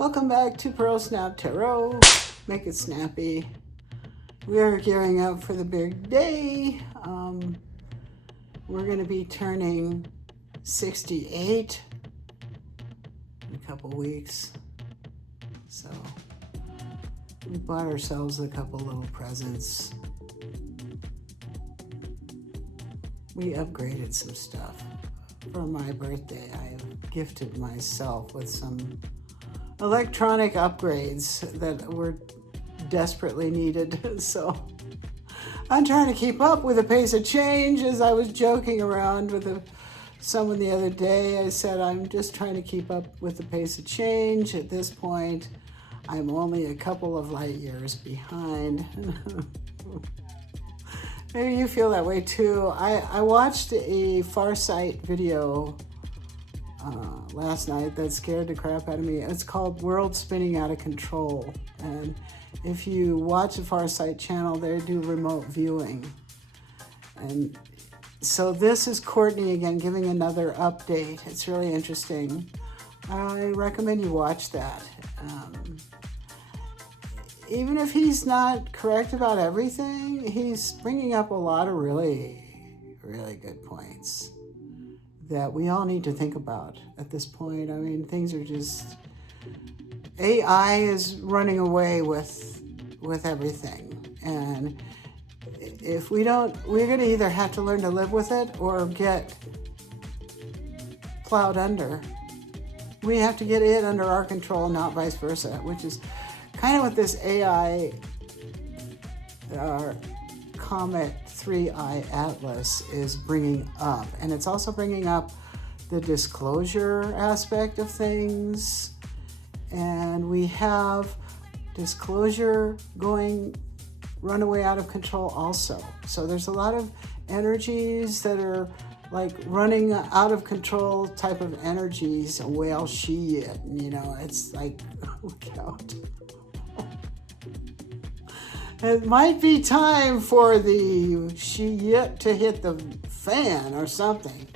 Welcome back to Pearle Snapp Tarot. Make it snappy. We are gearing up for the big day. We're going to be turning 68 in a couple weeks. So we bought ourselves a couple little presents. We upgraded some stuff. For my birthday, I gifted myself with some electronic upgrades that were desperately needed. So I'm trying to keep up with the pace of change. As I was joking around with someone the other day, I said, I'm just trying to keep up with the pace of change. At this point, I'm only a couple of light years behind. Maybe you feel that way too. I watched a Farsight video last night that scared the crap out of me. It's called World Spinning Out of Control. And if you watch the Farsight channel, they do remote viewing. And so this is Courtney again giving another update. It's really interesting. I recommend you watch that. Even if he's not correct about everything, he's bringing up a lot of really, really good points that we all need to think about at this point. I mean, things are just, AI is running away with everything. And if we don't, we're gonna either have to learn to live with it or get plowed under. We have to get it under our control, not vice versa, which is kind of what this AI Comet 3i Atlas is bringing up. And it's also bringing up the disclosure aspect of things. And we have disclosure going runaway out of control also. So there's a lot of energies that are like running out of control type of energies. Well, shit, you know, it's like, look out. It might be time for the shit to hit the fan or something.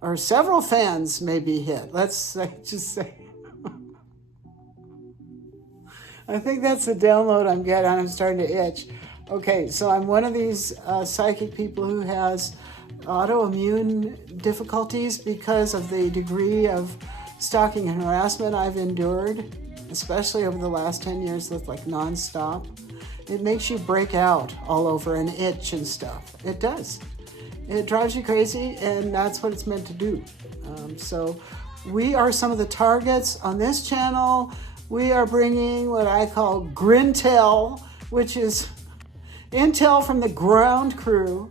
Or several fans may be hit. Let's just say. I think that's the download I'm getting. I'm starting to itch. Okay, so I'm one of these psychic people who has autoimmune difficulties because of the degree of stalking and harassment I've endured, especially over the last 10 years with like nonstop. It makes you break out all over and itch and stuff. It does. It drives you crazy, and that's what it's meant to do. So we are some of the targets on this channel. We are bringing what I call Grintel, which is intel from the ground crew,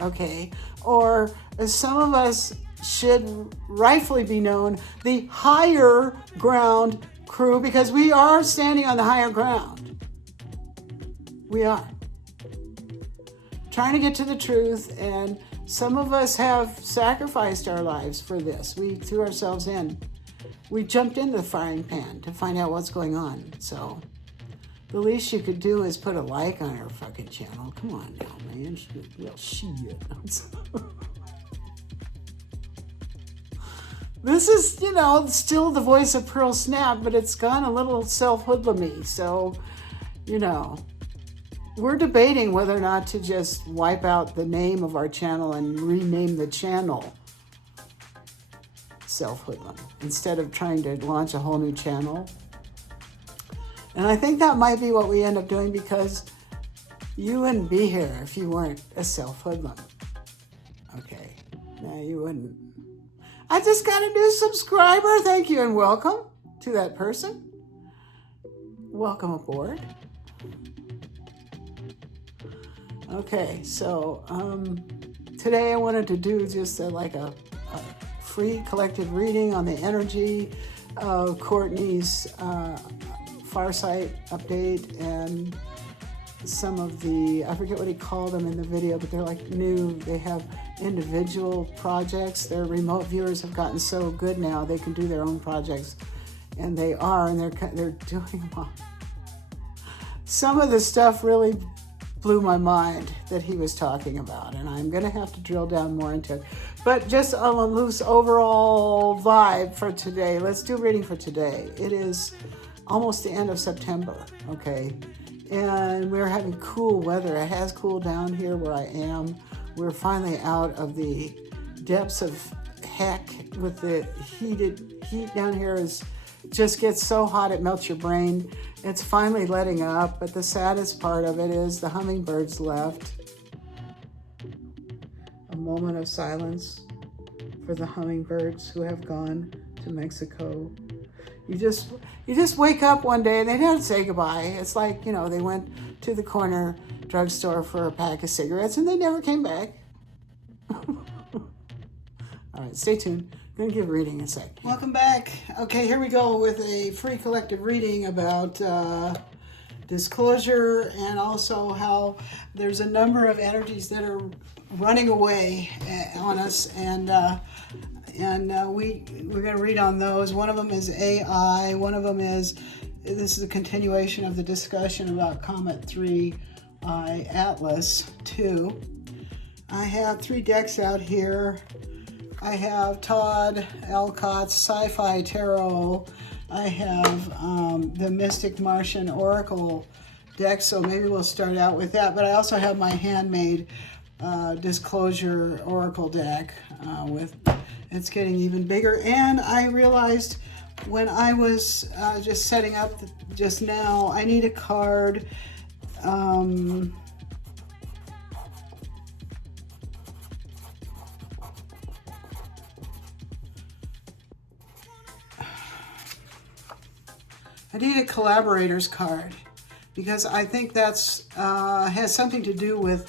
okay? Or as some of us should rightfully be known, the higher ground crew, because we are standing on the higher ground. We are trying to get to the truth, and some of us have sacrificed our lives for this. We threw ourselves in. We jumped into the frying pan to find out what's going on. So the least you could do is put a like on our fucking channel. Come on now, man. Well, shit. This is, you know, still the voice of Pearle Snapp, but it's gone a little self-hoodlum-y. So, you know, we're debating whether or not to just wipe out the name of our channel and rename the channel Selfhoodlum instead of trying to launch a whole new channel. And I think that might be what we end up doing, because you wouldn't be here if you weren't a Selfhoodlum. Okay, no, you wouldn't. I just got a new subscriber. Thank you and welcome to that person. Welcome aboard. Okay, so today I wanted to do just a free collective reading on the energy of Courtney's Farsight update and some of the, I forget what he called them in the video, but they're like new. They have individual projects. Their remote viewers have gotten so good now they can do their own projects, and they are, and they're doing well. Some of the stuff really blew my mind that he was talking about, and I'm going to have to drill down more into it. But just on a loose overall vibe for today, let's do a reading for today. It is almost the end of September, okay? And we're having cool weather. It has cooled down here where I am. We're finally out of the depths of heck with the heat down here is just gets so hot it melts your brain. It's finally letting up, but the saddest part of it is the hummingbirds left. A moment of silence for the hummingbirds who have gone to Mexico. You just wake up one day and they don't say goodbye. It's like, you know, they went to the corner drugstore for a pack of cigarettes and they never came back. All right, stay tuned. I'm going to give a reading in a sec. Welcome back. Okay, here we go with a free collective reading about disclosure and also how there's a number of energies that are running away on us, and we're going to read on those. One of them is AI. One of them is, this is a continuation of the discussion about Comet 3I Atlas 2. I have 3 decks out here. I have Todd Alcott's Sci-Fi Tarot. I have the Mystic Martian Oracle deck, so maybe we'll start out with that. But I also have my handmade Disclosure Oracle deck with, it's getting even bigger. And I realized when I was just setting up just now, I need a card. I need a collaborators card because I think that's has something to do with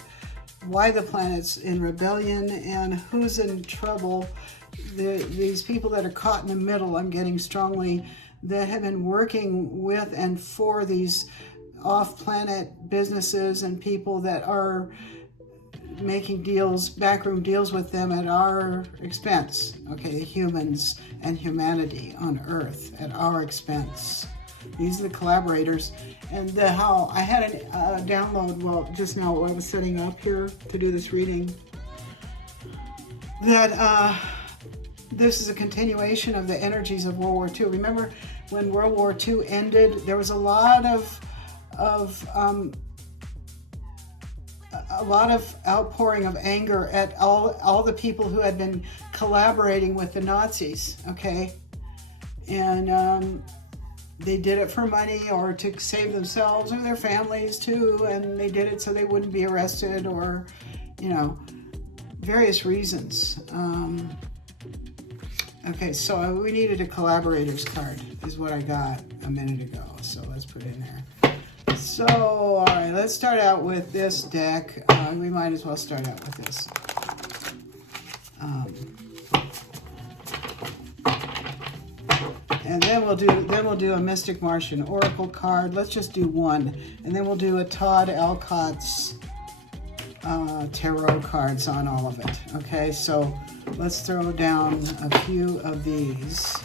why the planet's in rebellion and who's in trouble. These people that are caught in the middle, I'm getting strongly, that have been working with and for these off-planet businesses and people that are making deals, backroom deals with them at our expense. Okay, humans and humanity on Earth at our expense. These are the collaborators. And how I had a download, well, just now while I was setting up here to do this reading, that this is a continuation of the energies of World War II. Remember when World War II ended, there was a lot of outpouring of anger at all the people who had been collaborating with the Nazis, okay? And they did it for money or to save themselves or their families too, and they did it so they wouldn't be arrested or, you know, various reasons. Okay, so we needed a collaborators card is what I got a minute ago, so let's put it in there. So, all right, let's start out with this deck. We might as well start out with this. And then we'll do a Mystic Martian Oracle card. Let's just do one, and then we'll do a Todd Alcott's tarot cards on all of it. Okay, so let's throw down a few of these.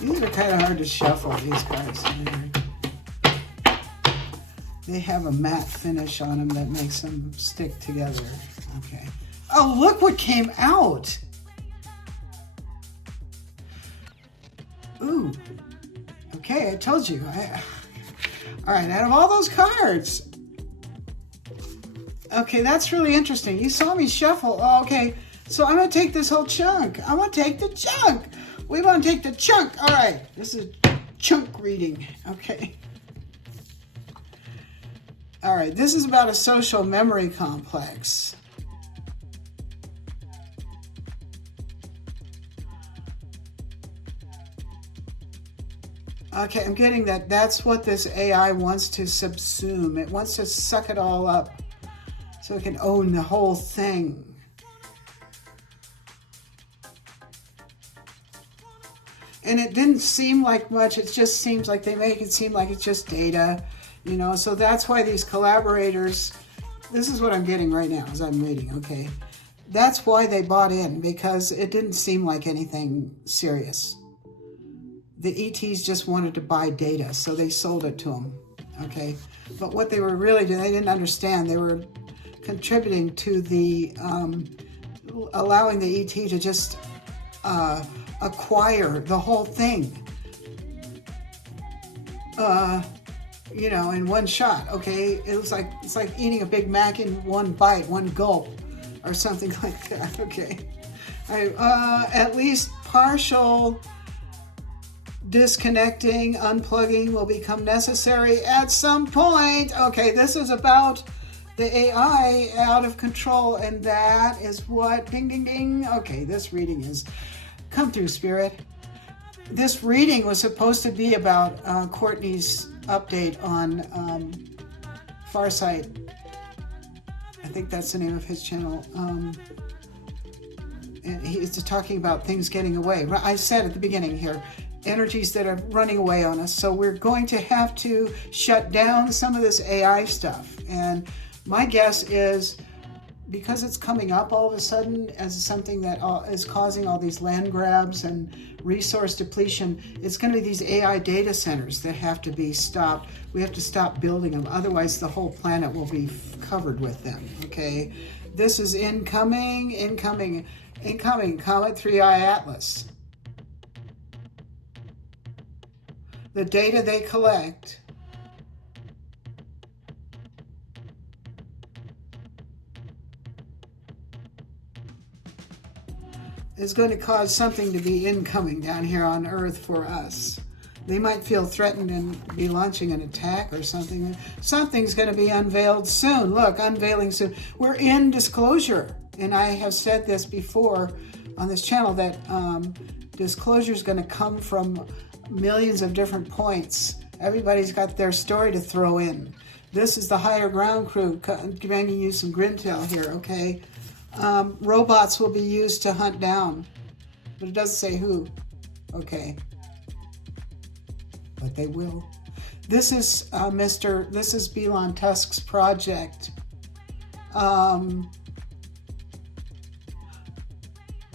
These are kind of hard to shuffle, these cards. They have a matte finish on them that makes them stick together. Okay. Oh, look what came out. Ooh. Okay, I told you. All right, out of all those cards. Okay, that's really interesting. You saw me shuffle. Oh, okay, so I'm going to take this whole chunk. I want to take the chunk. We want to take the chunk. All right, this is chunk reading. Okay. All right, this is about a social memory complex. Okay, I'm getting that that's what this AI wants to subsume. It wants to suck it all up so it can own the whole thing. And it didn't seem like much. It just seems like they make it seem like it's just data. You know, so that's why these collaborators, this is what I'm getting right now as I'm reading, okay? That's why they bought in, because it didn't seem like anything serious. The ETs just wanted to buy data, so they sold it to them, okay? But what they were really doing, they didn't understand. They were contributing to the allowing the ET to just acquire the whole thing, you know, in one shot. Okay, it's like eating a Big Mac in one bite, one gulp, or something like that. Okay, at least partial disconnecting, unplugging will become necessary at some point. Okay, this is about the AI out of control, and that is what, ding, ding, ding. Okay, this reading is, come through, Spirit. This reading was supposed to be about Courtney's update on Farsight. I think that's the name of his channel. And he's talking about things getting away. I said at the beginning here, energies that are running away on us. So we're going to have to shut down some of this AI stuff. And my guess is, because it's coming up all of a sudden as something that is causing all these land grabs and resource depletion, it's going to be these AI data centers that have to be stopped. We have to stop building them. Otherwise, the whole planet will be covered with them. Okay, this is incoming, Comet 3i Atlas. The data they collect is going to cause something to be incoming down here on Earth for us. They might feel threatened and be launching an attack or something. Something's going to be unveiled soon. Look, unveiling soon. We're in disclosure. And I have said this before on this channel, that disclosure is going to come from millions of different points. Everybody's got their story to throw in. This is the Higher Ground crew bringing you some Grintel here, okay? Robots will be used to hunt down, but it doesn't say who. Okay, but they will. This is This is Elon Tusk's project.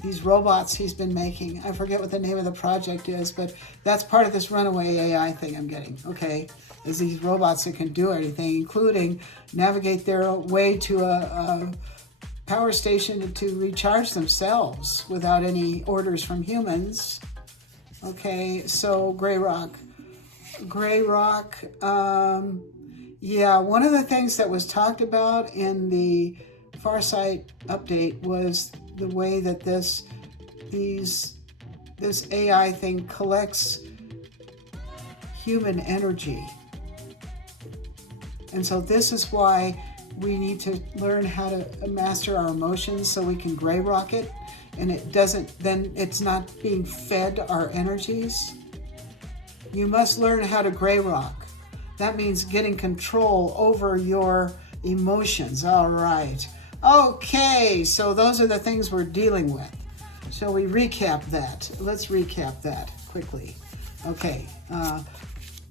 These robots he's been making. I forget what the name of the project is, but that's part of this runaway AI thing I'm getting. Okay, is these robots that can do anything, including navigate their way to a power station to recharge themselves without any orders from humans. Okay, so Grey Rock, yeah, one of the things that was talked about in the Farsight update was the way that this AI thing collects human energy. And so this is why we need to learn how to master our emotions so we can gray rock it, and it doesn't, then it's not being fed our energies. You must learn how to gray rock. That means getting control over your emotions. All right. Okay, so those are the things we're dealing with. Shall we recap that? Let's recap that quickly. Okay.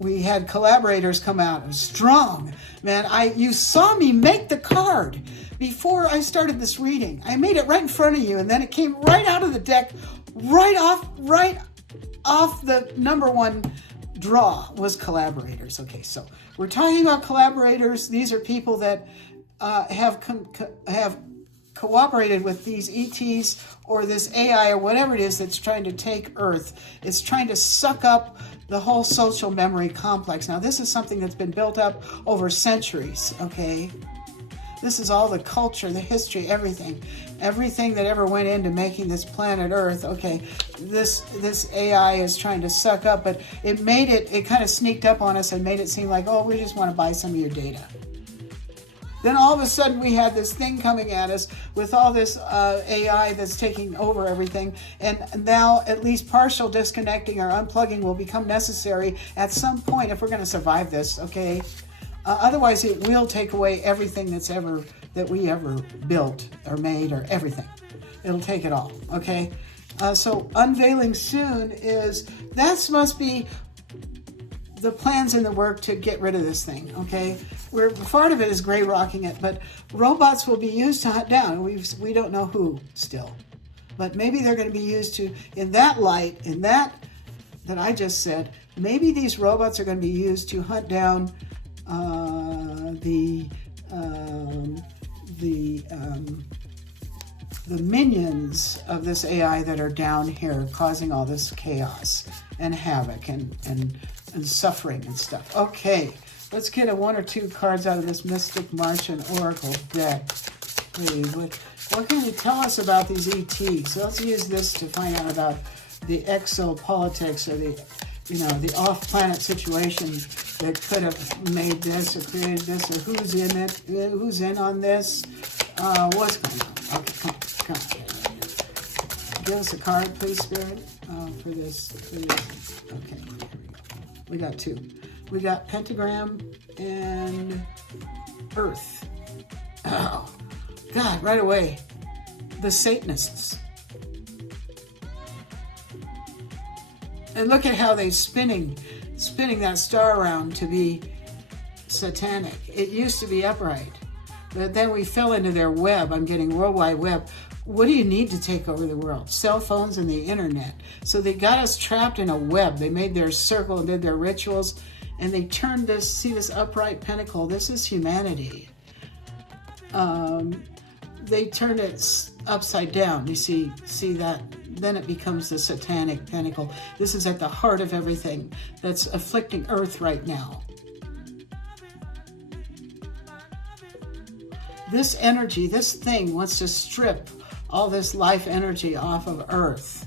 We had collaborators come out. It was strong. Man, you saw me make the card before I started this reading. I made it right in front of you, and then it came right out of the deck, right off the number one draw was collaborators. Okay, so we're talking about collaborators. These are people that have cooperated with these ETs or this AI or whatever it is that's trying to take Earth. It's trying to suck up the whole social memory complex. Now, this is something that's been built up over centuries, okay? This is all the culture, the history, everything that ever went into making this planet Earth. Okay, this AI is trying to suck up, but it kind of sneaked up on us and made it seem like, oh, we just want to buy some of your data. Then all of a sudden we had this thing coming at us with all this AI that's taking over everything, and now at least partial disconnecting or unplugging will become necessary at some point if we're going to survive this, okay? Otherwise it will take away everything that we ever built or made or everything. It'll take it all, okay? So unveiling soon must be the plans in the work to get rid of this thing, okay? Part of it is gray rocking it, but robots will be used to hunt down. We don't know who still, but maybe they're going to be used to, in that light, in that I just said, maybe these robots are going to be used to hunt down the minions of this AI that are down here causing all this chaos and havoc and suffering and stuff. Okay, let's get one or two cards out of this Mystic Martian Oracle deck, please. What can you tell us about these ETs? So let's use this to find out about the exopolitics, or the off-planet situation that could have made this or created this, or who's in it, who's in on this, what's going on. Okay, come on. Give us a card, please, Spirit, for this. Okay, here we go. We got two. We got Pentagram and Earth. Oh, God, right away. The Satanists. And look at how they're spinning that star around to be satanic. It used to be upright, but then we fell into their web. I'm getting World Wide Web. What do you need to take over the world? Cell phones and the internet. So they got us trapped in a web. They made their circle and did their rituals, and they turned this, see this upright pinnacle? This is humanity. They turned it upside down. You see that? Then it becomes the satanic pinnacle. This is at the heart of everything that's afflicting Earth right now. This energy, this thing wants to strip all this life energy off of Earth.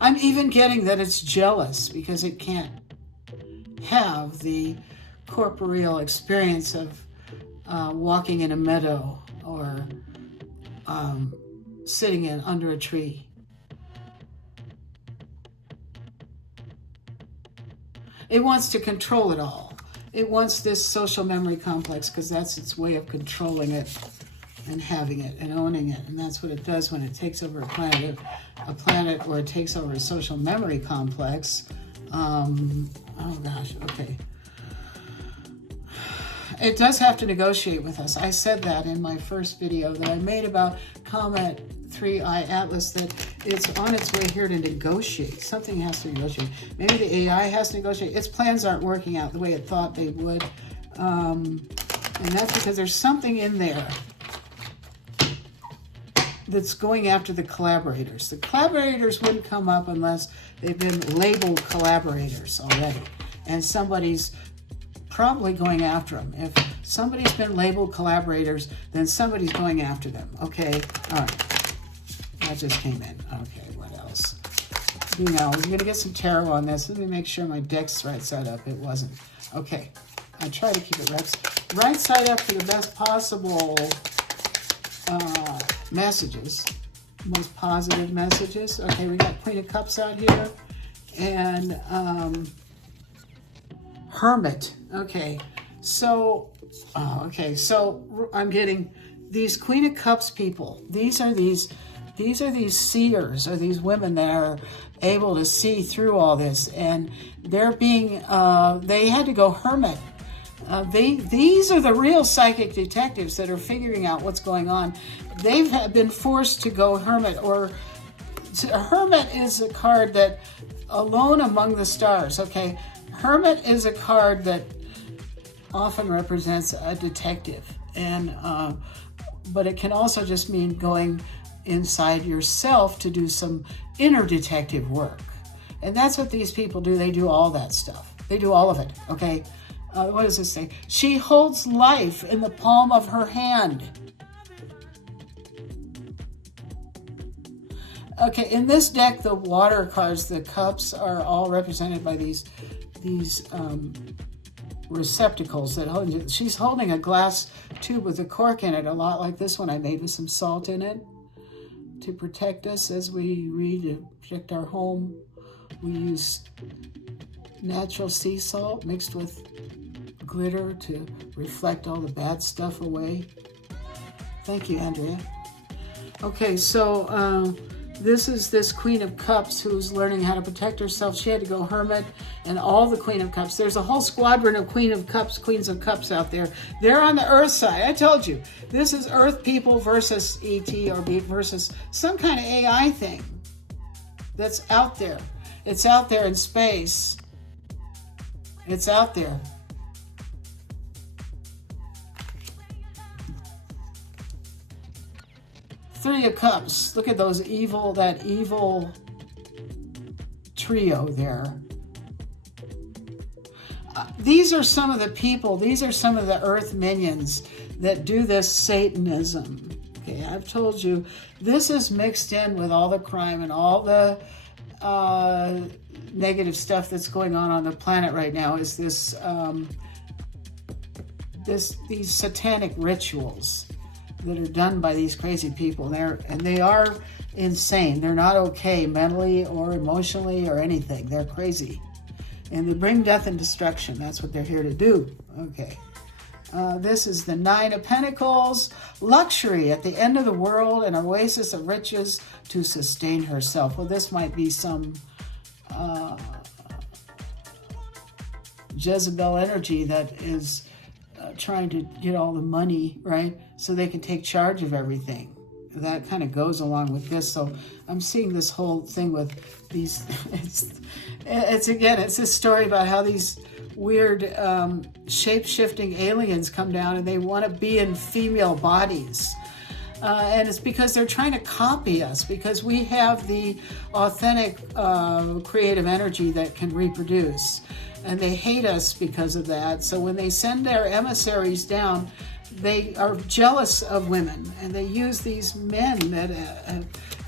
I'm even getting that it's jealous because it can't have the corporeal experience of walking in a meadow or sitting under a tree. It wants to control it all. It wants this social memory complex because that's its way of controlling it and having it and owning it. And that's what it does when it takes over a planet or it takes over a social memory complex. Oh gosh, okay. It does have to negotiate with us. I said that in my first video that I made about Comet 3I Atlas, that it's on its way here to negotiate. Something has to negotiate. Maybe the AI has to negotiate. Its plans aren't working out the way it thought they would. And that's because there's something in there that's going after the collaborators. The collaborators wouldn't come up unless they've been labeled collaborators already. And somebody's probably going after them. If somebody's been labeled collaborators, then somebody's going after them. Okay, all right. That just came in. Okay, what else? We're going to get some tarot on this. Let me make sure my deck's right side up. It wasn't. Okay, I try to keep it right side up for the best possible messages. Most positive messages. Okay, we got Queen of Cups out here. And Hermit. Okay, so I'm getting these Queen of Cups people. These are these seers, or these women that are able to see through all this, and they're being they had to go hermit. These are the real psychic detectives that are figuring out what's going on. They've been forced to go hermit, or hermit is a card that alone among the stars. Okay, hermit is a card that often represents a detective, and but it can also just mean going inside yourself to do some inner detective work. And that's what these people do. They do all that stuff. They do all of it, okay? What does this say? She holds life in the palm of her hand. Okay, in this deck, the water cards, the cups, are all represented by these receptacles that hold. She's holding a glass tube with a cork in it, a lot like this one I made with some salt in it to protect us as we read, to protect our home. We use natural sea salt mixed with glitter to reflect all the bad stuff away. Thank you, Andrea. Okay, so this is this Queen of Cups who's learning how to protect herself. She had to go hermit, and all the Queen of Cups. There's a whole squadron of Queens of Cups out there. They're on the Earth side. I told you, this is Earth people versus ET or versus some kind of AI thing that's out there. It's out there in space. It's out there. Three of Cups. Look at that evil trio there. These are some of the people, these are some of the earth minions that do this Satanism. Okay, I've told you, this is mixed in with all the crime and all the negative stuff that's going on the planet right now, is these satanic rituals that are done by these crazy people. They are insane. They're not okay mentally or emotionally or anything. They're crazy. And they bring death and destruction. That's what they're here to do. Okay. This is the Nine of Pentacles. Luxury at the end of the world, an oasis of riches to sustain herself. Well, this might be some Jezebel energy that is trying to get all the money, right? So they can take charge of everything. That kind of goes along with this. So I'm seeing this whole thing with these, it's this story about how these weird shape-shifting aliens come down and they want to be in female bodies. And it's because they're trying to copy us, because we have the authentic creative energy that can reproduce. And they hate us because of that. So when they send their emissaries down, they are jealous of women, and they use these men that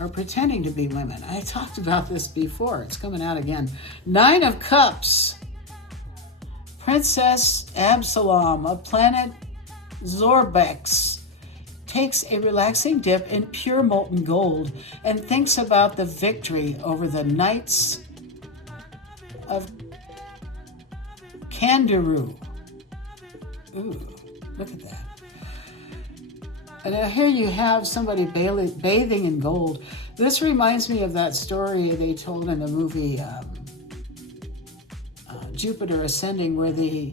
are pretending to be women. I talked about this before. It's coming out again. Nine of Cups. Princess Absalom of planet Zorbex takes a relaxing dip in pure molten gold and thinks about the victory over the Knights of Kandaru. Ooh, look at that. And here you have somebody bathing in gold. This reminds me of that story they told in the movie Jupiter Ascending, where the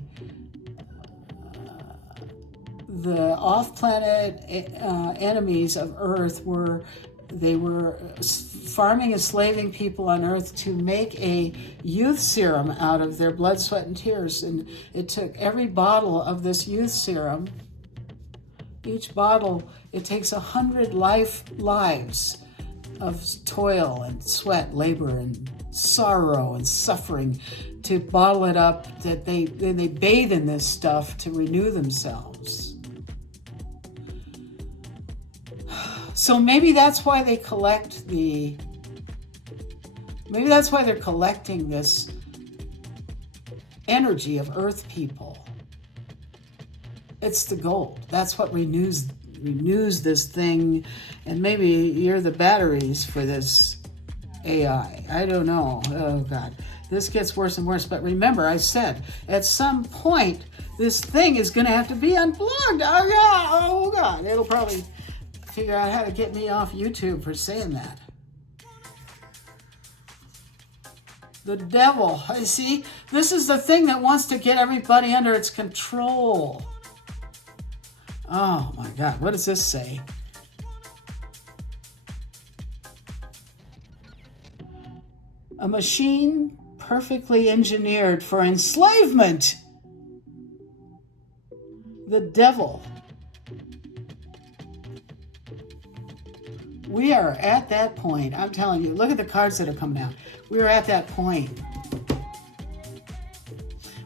off-planet enemies of Earth were farming and slaving people on Earth to make a youth serum out of their blood, sweat, and tears. And it took every bottle of this youth serum. Each bottle, it takes 100 lives of toil and sweat, labor and sorrow and suffering to bottle it up, that they bathe in this stuff to renew themselves. So maybe that's why they're collecting this energy of Earth people. It's the gold. That's what renews this thing. And maybe you're the batteries for this AI. I don't know. Oh, God. This gets worse and worse. But remember, I said, at some point, this thing is going to have to be unplugged. Oh, God. It'll probably figure out how to get me off YouTube for saying that. The devil. I see. This is the thing that wants to get everybody under its control. Oh, my God. What does this say? A machine perfectly engineered for enslavement. The devil. We are at that point. I'm telling you, look at the cards that are coming out. We are at that point.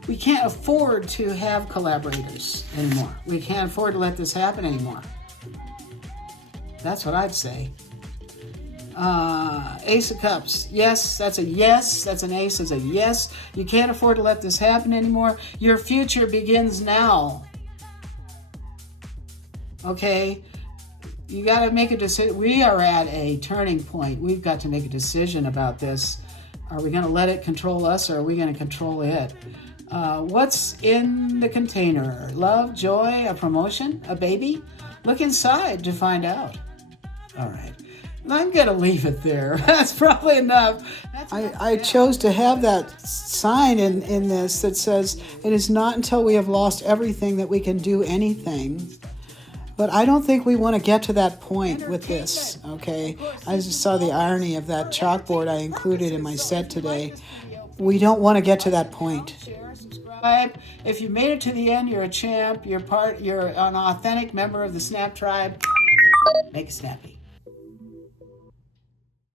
We can't afford to have collaborators anymore. We can't afford to let this happen anymore. That's what I'd say. Ace of Cups. Yes, that's a yes. That's an ace is a yes. You can't afford to let this happen anymore. Your future begins now. Okay? You got to make a decision. We are at a turning point. We've got to make a decision about this. Are we going to let it control us, or are we going to control it? What's in the container? Love, joy, a promotion, a baby? Look inside to find out. All right. I'm going to leave it there. That's probably enough. I chose to have that sign in this that says, it is not until we have lost everything that we can do anything. But I don't think we want to get to that point with this, okay? I just saw the irony of that chalkboard I included in my set today. We don't want to get to that point. tribe. If you made it to the end, you're a champ. You're an authentic member of the Snapp tribe. Make it snappy.